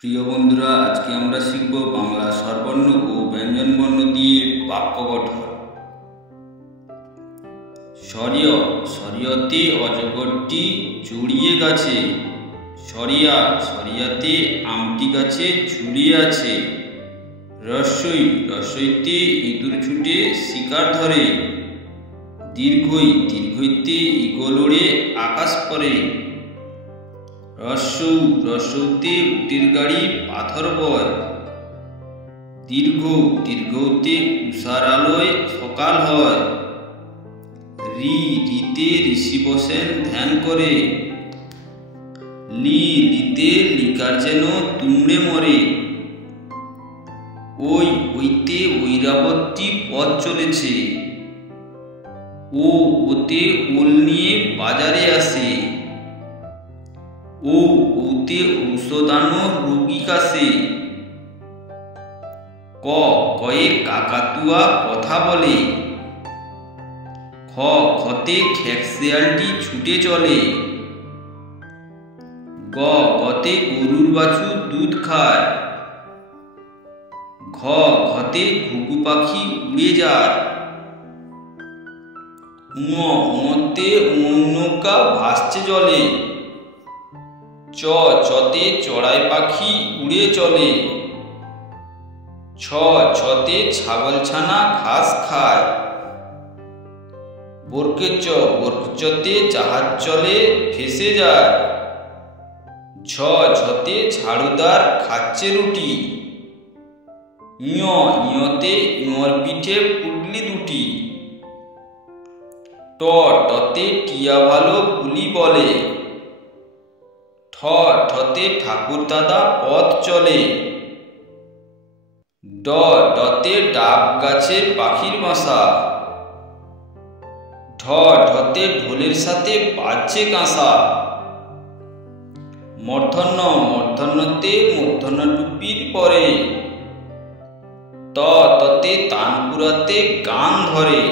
প্রিয় বন্ধুরা, আজকে আমরা শিখব বাংলা স্বরবর্ণ ও ব্যঞ্জনবর্ণ দিয়ে বাক্য গঠন। সরিয়, সরিয়তে অজগরটি জড়িয়ে গাছে। সরিয়া, সরিয়াতে আমটি গাছে ঝুলিয়ে আছে। রস্যই, রস্যইতে ইঁদুর ছুটে শিকার ধরে। দীর্ঘই, দীর্ঘইতে ঈগল উড়ে আকাশ পরে। রস্যৌ, রস্যৌতে উটের গাড়ি পাথর বয়। দীর্ঘ, দীর্ঘতে উষার আলোয় সকাল হয়। রি, রিতে ঋষি বসেন ধ্যান করে। লি, লিতে লিকার যেন তুমড়ে মরে। ওই, ওইতে ঐরাবতী পথ চলেছে। ও, ওতে ওল নিয়ে বাজারে আসে। ও, ওতে ঔষধানো রোগী কাশে। ক, কয়ে কাকাতুয়া কথা বলে। খ, খতে খেকশিয়ালটি ছুটে চলে। গ, গতে গরুর বাছুর দুধ খায়। ঘ, ঘতে ঘুঘু পাখি উড়ে যায়। ঙ, ঙতে নৌকা ভাসছে জলে। চ, চতে চড়াই পাখি উড়ে চলে। ছ, ছতে ছাগলছানা ঘাস খায়। বর্গে চ, বর্গচতে জাহাজ চলে ভেসে যায়। ঝ, ঝতে ঝাড়ুদার খাচ্ছে রুটি। ঞ, ঞতে ইঁয়োর পিঠে পুটলি দুটি। ট, টতে টিয়া ভালো বুলি বলে। ঠ, ঠতে ঠাকুর দাদা পথ চলে। ড, ডতে ডাব গাছে পাখির বাসা। ঢ, ঢতে ঢোলের সাথে বাজছে কাঁসা। মূর্ধন্য, মূর্ধন্যতে মূর্ধন্য টুপির পরে। ত, ততে তানপুরাতে গান ধরে।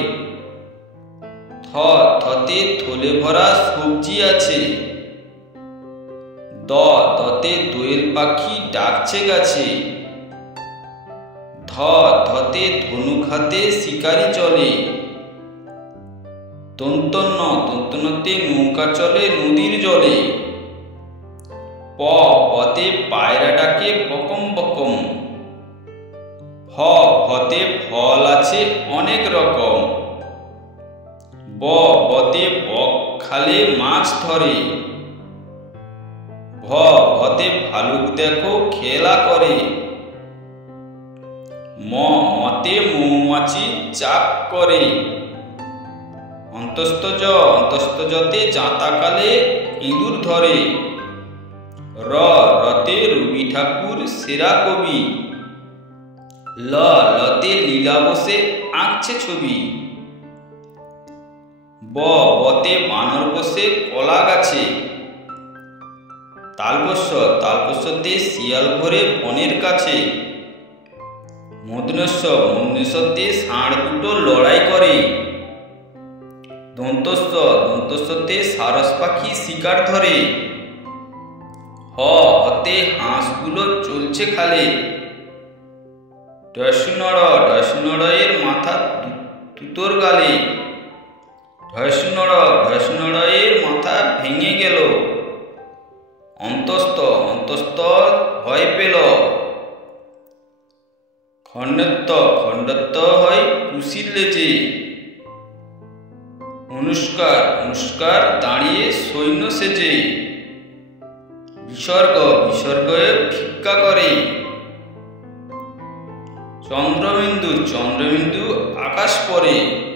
থ, থতে থলে ভরা সবজি আছে। দ, দতে দোয়েল পাখি ডাকছে গাছে। ধ, ধতে ধনুক হাতে শিকারি চলে। দন্তন্য, দন্তন্যতে নৌকা চলে নদীর জলে। প, পতে পায়রা ডাকে বকম বকম। ফ, ফতে ফল আছে অনেক রকম। ব, বতে বক খালে মাছ ধরে। ভ, ভতে ভালুক দেখো খেলা করে। ম, মতে মৌমাছি চাক করে। অন্তস্থ জ, অন্তস্থ জতে যাঁতাকালে ইঁদুর ধরে। র, রতে রবি ঠাকুর সেরা কবি। ল, লতে লীলা বসে আঁকছে ছবি। ব, বতে বানর বসে কলা গাছে। তালবস্য, তালবস্যতে শিয়াল ঘোরে বনের কাছে। মূর্ধন্যস্য, মূর্ধন্যস্যতে ষাঁড় দুটো লড়াই করে। দন্তস্য, দন্তস্যতে সারস পাখি শিকার ধরে। হ, হতে হাঁসগুলো চলছে খালে। ঢয়সুনড়, ঢয়সুনড়ের মাথা তুতোর গালে। ঢয়সুনড়, ঢয়সুনড়ের মাথা ভেঙে গেল। অন্তস্থ, অন্তস্থ ভয় পেল। খণ্ডত্ব, খণ্ডত্ব হয় পুষির লেজে। অনুষ্কার, অনুষ্কার দাঁড়িয়ে সৈন্য সেজে। বিসর্গ, বিসর্গে ভিক্ষা করে। চন্দ্রবিন্দু, চন্দ্রবিন্দু আকাশ পরে।